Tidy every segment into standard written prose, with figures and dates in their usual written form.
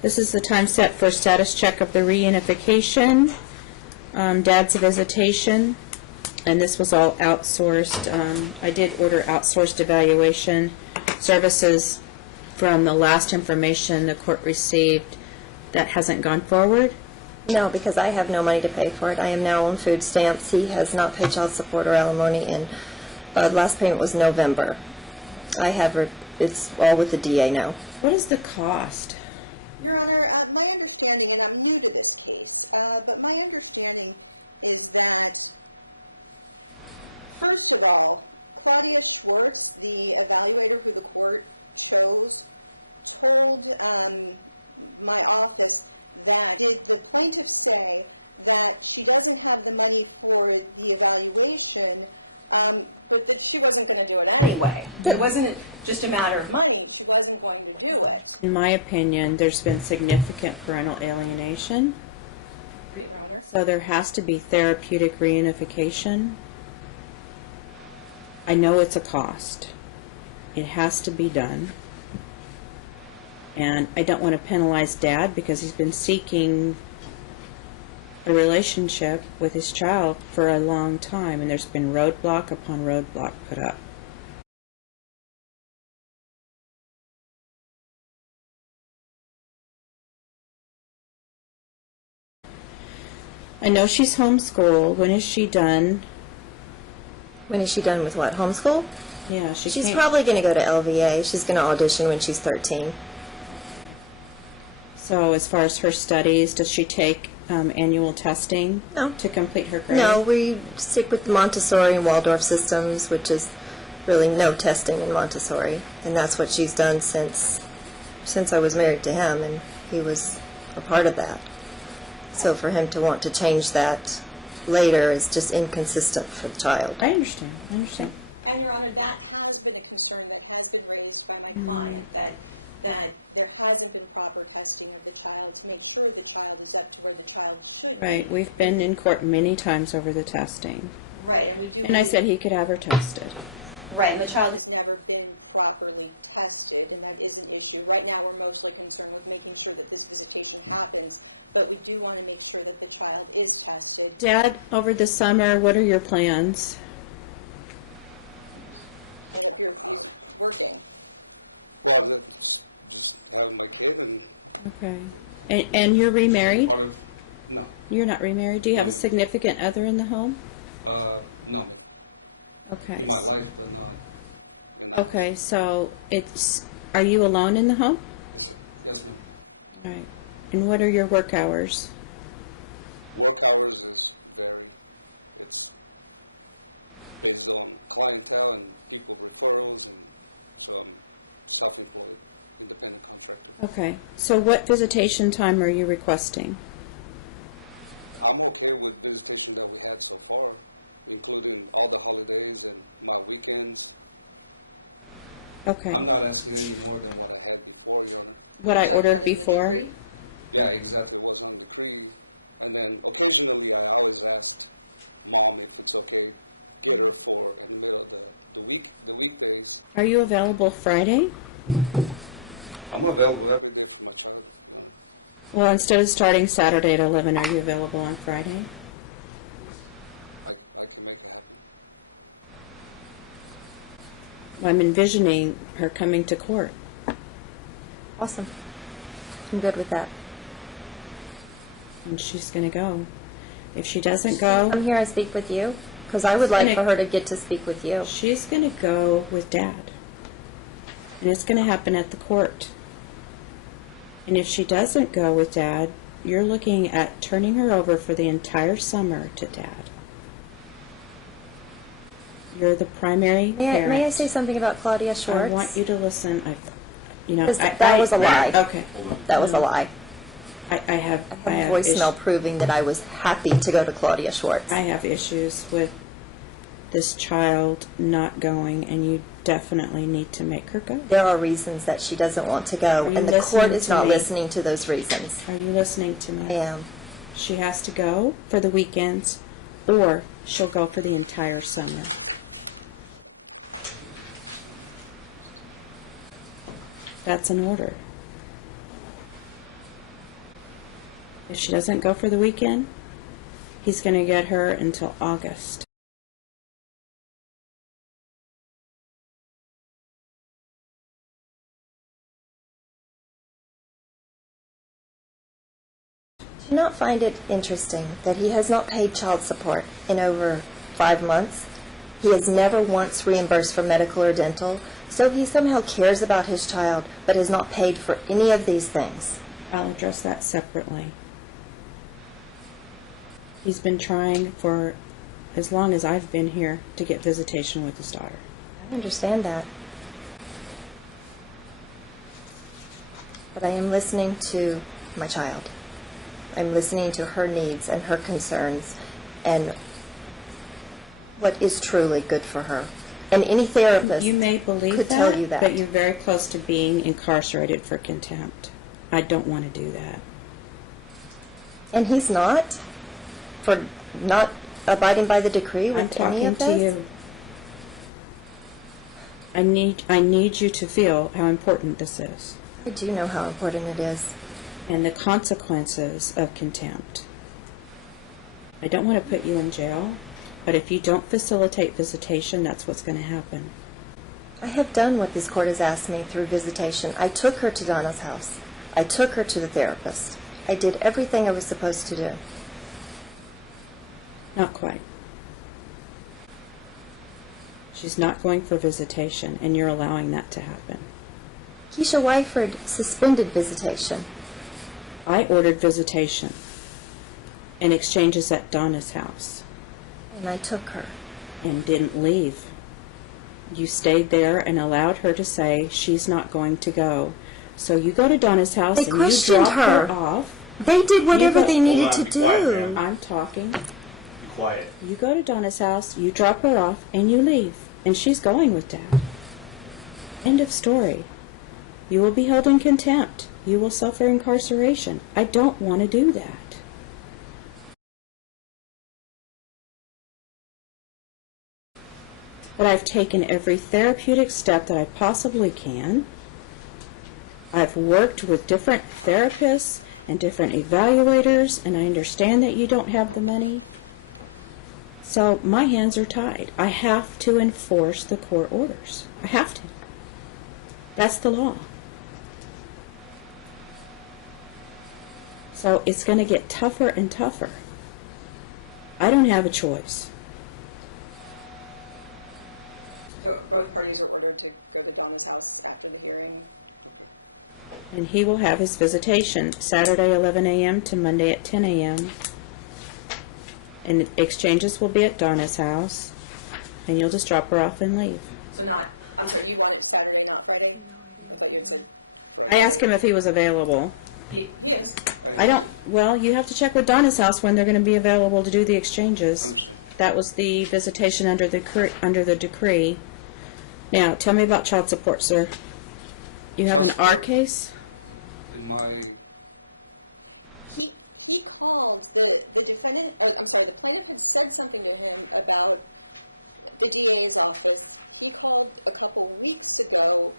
This is the time set for status check of the reunification, dad's visitation, and this was all outsourced. I did order outsourced evaluation services from the last information the court received. That hasn't gone forward. No, because I have no money to pay for it. I am now on food stamps. He has not paid child support or alimony, and last payment was November. It's all with the DA now. What is the cost? Your Honor, my understanding, and I'm new to this case, but my understanding is that, first of all, Claudia Schwartz, the evaluator who the court chose, told my office that did the plaintiff say that she doesn't have the money for the evaluation, but that she wasn't going to do it anyway. It wasn't just a matter of money. She wasn't going to do it. In my opinion, there's been significant parental alienation. Your Honor. So there has to be therapeutic reunification. I know it's a cost. It has to be done. And I don't want to penalize Dad because he's been seeking a relationship with his child for a long time, and there's been roadblock upon roadblock put up. I know she's homeschooled. When is she done? When is she done with what? Homeschool? Yeah, she's probably going to go to LVA. She's going to audition when she's 13. So as far as her studies, does she take annual testing to complete her grade? No, we stick with the Montessori and Waldorf systems, which is really no testing in Montessori. And that's what she's done since I was married to him, and he was a part of that. So for him to want to change that later is just inconsistent for the child. I understand. And, Your Honor, that has been a concern that has been raised by my client, that there hasn't been proper testing of the child to make sure the child is up to where the child should be. Right. We've been in court many times over the testing. Right, and we do. And I said he could have her tested. Right, and the child has never been properly tested, and that is an issue. Right now, we're mostly concerned with making sure that this visitation happens, but we do want to make sure that the child is tested. Dad, over the summer, what are your plans? And if he's working. Well, just having my kid and Okay. And you're remarried? part of no, You're not remarried? Do you have a significant other in the home? no, man. Okay. In my life, but not in that. Okay, so are you alone in the home? Yes, ma'am. All right. And what are your work hours? Work hours is vary. It's based on clientele and people referrals, and so I'm self-employed, independent contractor. Okay. So what visitation time are you requesting? I'm okay with visitation that we had so far, including all the holidays and my weekends. Okay. I'm not asking any more than what I had before, Your Honor. What I ordered before? Yeah, exactly. It was on decree. And then occasionally I always asked Mom if it's okay, get her for in the middle of the weekdays. Are you available Friday? I'm available every day for my child, Your Honor. Well, instead of starting Saturday at 11, are you available on Friday? I can make it happen. I'm envisioning her coming to court. Awesome. I'm good with that. And she's going to go. If she doesn't go, I'm here to speak with you, because I would like for her to get to speak with you. she's going to go with Dad. And it's going to happen at the court. And if she doesn't go with Dad, you're looking at turning her over for the entire summer to Dad. You're the primary parent. May I say something about Claudia Schwartz? I want you to listen. That was a lie. Okay. That was a lie. I have Voicemail proving that I was happy to go to Claudia Schwartz. I have issues with this child not going, and you definitely need to make her go. There are reasons that she doesn't want to go, Are you and the court listening is to not me? listening to those reasons. Are you listening to I me? am. She has to go for the weekends, or she'll go for the entire summer. That's an order. If she doesn't go for the weekend, he's going to get her until August. Do you not find it interesting that he has not paid child support in over 5 months? He has never once reimbursed for medical or dental, so he somehow cares about his child but has not paid for any of these things. I'll address that separately. He's been trying for as long as I've been here to get visitation with his daughter. I understand that. But I am listening to my child. I'm listening to her needs and her concerns and what is truly good for her. And any therapist You may believe could tell you that, that. but you're very close to being incarcerated for contempt. I don't want to do that. And he's not? For not abiding by the decree with I'm any talking of to this? you. I need you to feel how important this is I do know how important it is. and the consequences of contempt. I don't want to put you in jail, but if you don't facilitate visitation, that's what's going to happen. I have done what this court has asked me through visitation. I took her to Donna's house. I took her to the therapist. I did everything I was supposed to do. Not quite. She's not going for visitation, and you're allowing that to happen. Keisha Wyford suspended visitation. I ordered visitation and exchanges at Donna's house And I took her. and didn't leave. You stayed there and allowed her to say she's not going to go. So you go to Donna's house They and you questioned drop her her. off. They did whatever got- they needed Hold on, to be quiet, do. ma'am. I'm talking. Be quiet. You go to Donna's house, you drop her off, and you leave. And she's going with Dad. End of story. You will be held in contempt. You will suffer incarceration. I don't want to do that. But I've taken every therapeutic step that I possibly can. I've worked with different therapists and different evaluators, and I understand that you don't have the money. So my hands are tied. I have to enforce the court orders. I have to. That's the law. So it's going to get tougher and tougher. I don't have a choice. So both parties are ordered to go to Donna's house after the hearing. Okay. And he will have his visitation Saturday 11 a.m. to Monday at 10 a.m. And exchanges will be at Donna's house. And you'll just drop her off and leave. So not, I'm sorry, you want it Saturday, not Friday? I thought you had said, Friday. I asked him if he was available. he is. I don't, well, you have to check with Donna's house when they're going to be available to do the exchanges. Understand. That was the visitation under the decree. Now, tell me about child support, sir. You have Child an R support. case? In my He called the defendant, or, I'm sorry, the plaintiff had said something to him about the DA's office. He called a couple weeks ago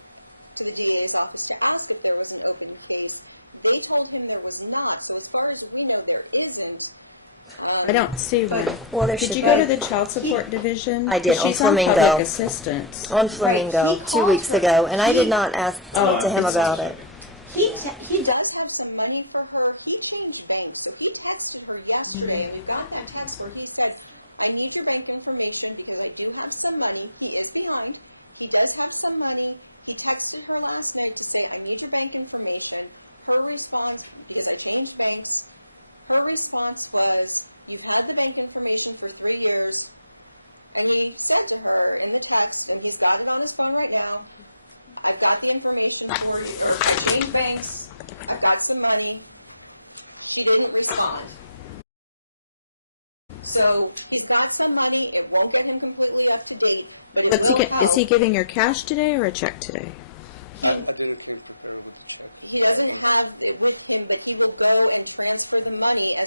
to the DA's office to ask if there was an open case. They told him there was not, so as far as we know, there isn't. I don't see but- one. Well, there Did should you go be. to the child support division? I did, 'Cause on she's on Flamingo. public assistance. On Flamingo, he 2 called weeks her. ago, and I did He- not ask Oh, to him it's- about it. He does have some money for her. He changed banks, so he texted her yesterday, and we've got that text where he said, I need your bank information because I do have some money. He is behind. He does have some money. He texted her last night to say, I need your bank information. Her response, because I changed banks, her response was, you've had the bank information for 3 years. And he said to her in the text, and he's got it on his phone right now, I've got the information for you, or I changed banks, I've got some money. She didn't respond. So he's got some money. It won't get him completely up to date, but it will help. Is he giving her cash today or a check today? I didn't came prepared with the check. He doesn't have it with him, but he will go and transfer the money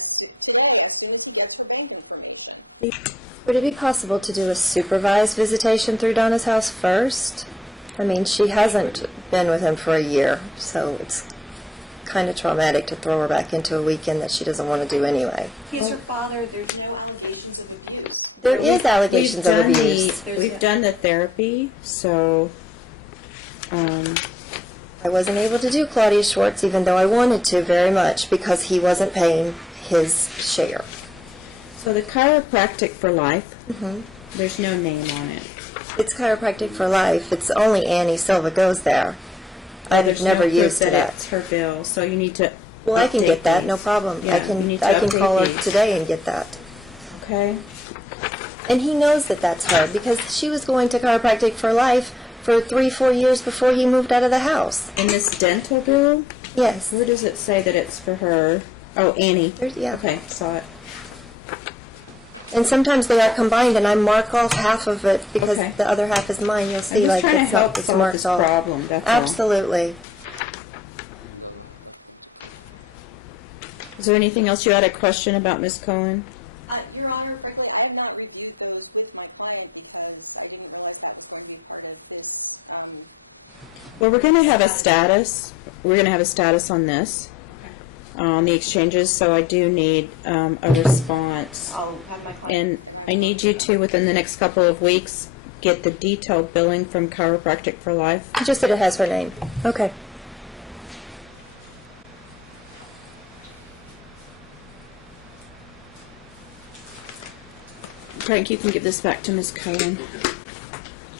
today as soon as he gets her bank information. Would it be possible to do a supervised visitation through Donna's house first? I mean, she hasn't been with him for a year, so it's kind of traumatic to throw her back into a weekend that she doesn't want to do anyway. He's her father. There's no allegations of abuse. There is allegations We've done of abuse. we've done the therapy, so, I wasn't able to do Claudia Schwartz, even though I wanted to very much, because he wasn't paying his share. so the chiropractic for life, Mm-hmm. there's no name on it. It's chiropractic for life. It's only Annie Silva goes there. There's no never proof used that that. it's her bill, so you need to Well, I can update get that, these. no problem. Yeah, you need to I can call update her these. today and get that. Okay? And he knows that that's her, because she was going to chiropractic for life for 3-4 years before he moved out of the house. And this dental bill, Yes. where does it say that it's for her? Oh, Annie. Yeah. Okay, saw it. And sometimes they are combined, and I mark off half of it because Okay. the other half is mine. You'll see, I'm just like, trying to it's not- help it's solve marked this off. problem, that's all. Absolutely. Is there anything else you had a question about, Ms. Cohen? Your Honor, frankly, I have not reviewed those with my client because I didn't realize that was going to be part of this. Well, we're going to have a status. We're going to have a status on this, on the exchanges, so I do need a response. I'll have my client. And I need you to, within the next couple of weeks, get the detailed billing from Chiropractic for Life. Just that it has her name. Okay. Frank, you can give this back to Ms. Cohen.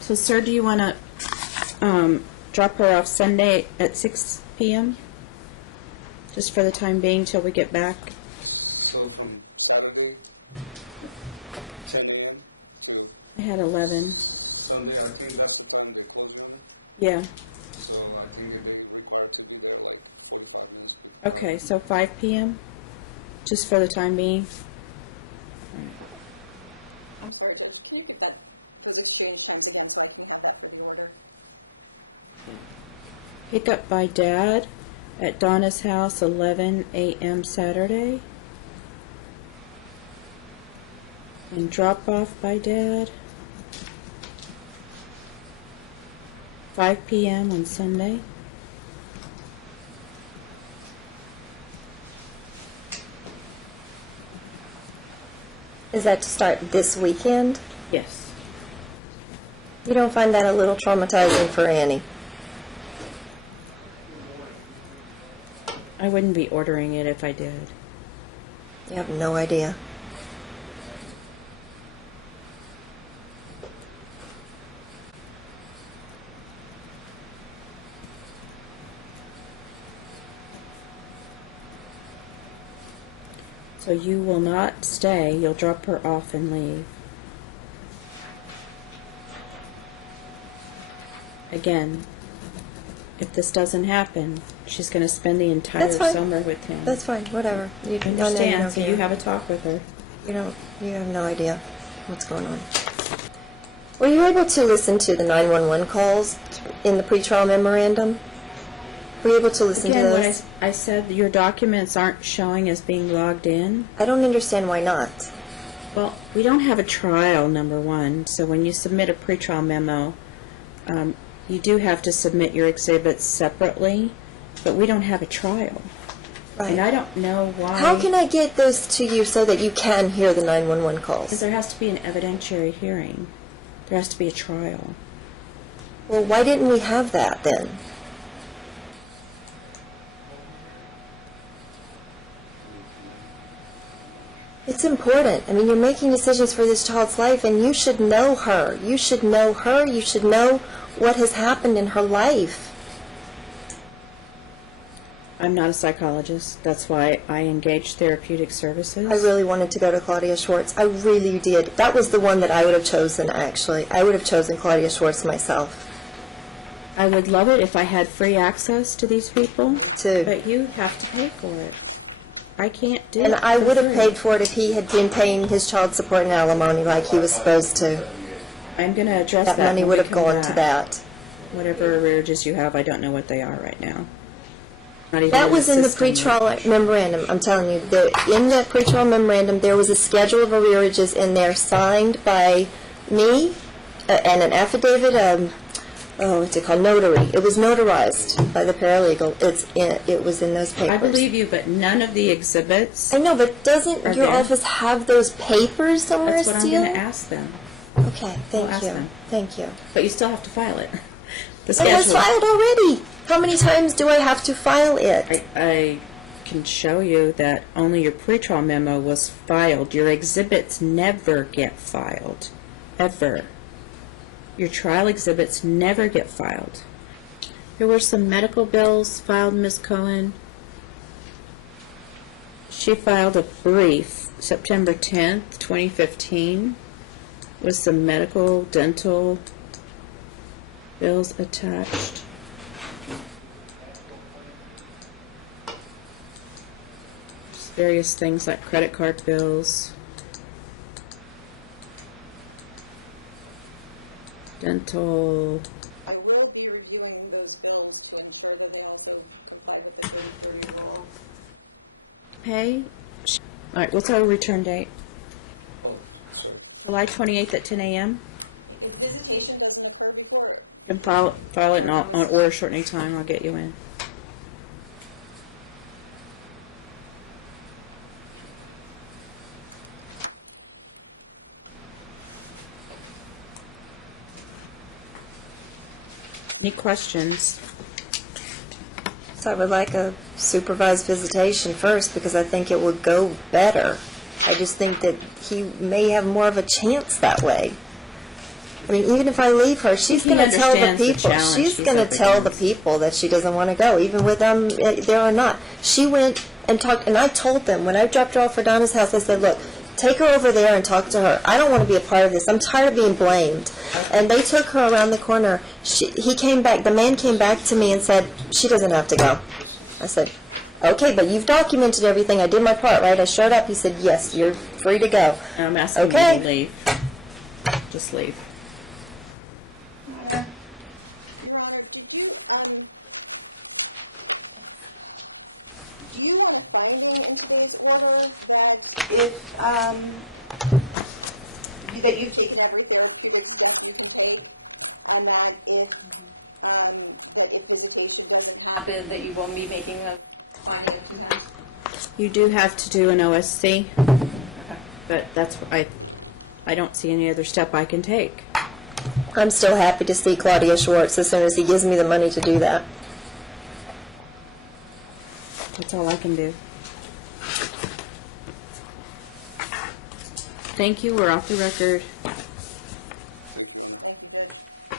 So, sir, do you want to drop her off Sunday at 6 p.m.? Just for the time being till we get back? So from Saturday, 10 a.m. to I had 11. Sunday, I think that's the time they close, Your Honor. Yeah. So I think they require to be there like 45 minutes before. Okay, so 5 p.m.? Just for the time being? I'm sorry, Judge. Can you give those exchange times again so I can have that for the order? Pick up by Dad at Donna's house, 11 a.m. Saturday. And drop off by Dad, 5 p.m. on Sunday. Is that to start this weekend? Yes. You don't find that a little traumatizing for Annie? I wouldn't be ordering it if I did. You have no idea. So you will not stay. You'll drop her off and leave. Again, if this doesn't happen, she's going to spend the entire That's fine. summer with him. That's fine, whatever. You I understand, so you have a talk with her. You have no idea what's going on. Were you able to listen to the 911 calls in the pretrial memorandum? Were you able to listen Again, to when those? I said your documents aren't showing as being logged in, I don't understand why not. well, we don't have a trial, number one, so when you submit a pretrial memo, you do have to submit your exhibits separately, but we don't have a trial. And I don't know why. How can I get those to you so that you can hear the 911 Because calls? there has to be an evidentiary hearing. There has to be a trial. Well, why didn't we have that then? It's important. I mean, you're making decisions for this child's life, and you should know her. You should know her. You should know what has happened in her life. I'm not a psychologist. That's why I engage therapeutic services. I really wanted to go to Claudia Schwartz. I really did. That was the one that I would have chosen, actually. I would have chosen Claudia Schwartz myself. I would love it if I had free access to these people, Too. but you have to pay for it. I can't do And it I for would have free. paid for it if he had been paying his child support and alimony like he was supposed to. I'm going to address That that money when would we have come gone back. to that. Whatever arrearages you have, I don't know what they are right now. Not even That was in the system yet. pretrial memorandum. I'm telling you, in that pretrial memorandum, there was a schedule of arrearages in there signed by me and an affidavit, what's it called, notary. It was notarized by the paralegal. It was in those papers. I believe you, but none of the exhibits, I know, but doesn't Are your there? office have those papers somewhere? that's what I'm going to still? ask them. Okay, thank ask you. them. Thank you. But you still have to file it. The It was schedule. filed already. How many times do I have to file it? I can show you that only your pretrial memo was filed. Your exhibits never get filed, ever. Your trial exhibits never get filed. There were some medical bills filed, Ms. Cohen. She filed a brief September 10th, 2015, with some medical, dental bills attached. Just various things like credit card bills, dental. I will be reviewing those bills to ensure that they also complied with the 30/30 rule. Pay. All right, what's our return date? Oh, sorry. July 28th at 10 a.m.? If visitation doesn't occur before, And file it on order shortening time, I'll get you in. Any questions? So I would like a supervised visitation first because I think it would go better. I just think that he may have more of a chance that way. I mean, even if I leave her, she's he going to tell the understands the people. challenge She's he's going up to tell the against. people that she doesn't want to go, even with them there or not. She went and talked, and I told them when I dropped her off for Donna's house, I said, "Look, take her over there and talk to her. I don't want to be a part of this. I'm tired of being blamed." And they took her around the corner. He came back. The man came back to me and said, "She doesn't have to go." I said, "Okay, but you've documented everything. I did my part, right?" I showed up. He said, "Yes, you're free to go." And I'm asking you Okay. to leave. Just leave. Your Honor, do you want a finding in today's order that if, that you've taken every therapeutic step you can take, and that if visitation doesn't happen, that you won't be making a finding of contempt? You do have to do an OSC, but that's I don't see any other step I can take. I'm still happy to see Claudia Schwartz as soon as he gives me the money to do that. That's all I can do. Thank you. We're off the record. Thank you, Your Honor. Thank you, Judge.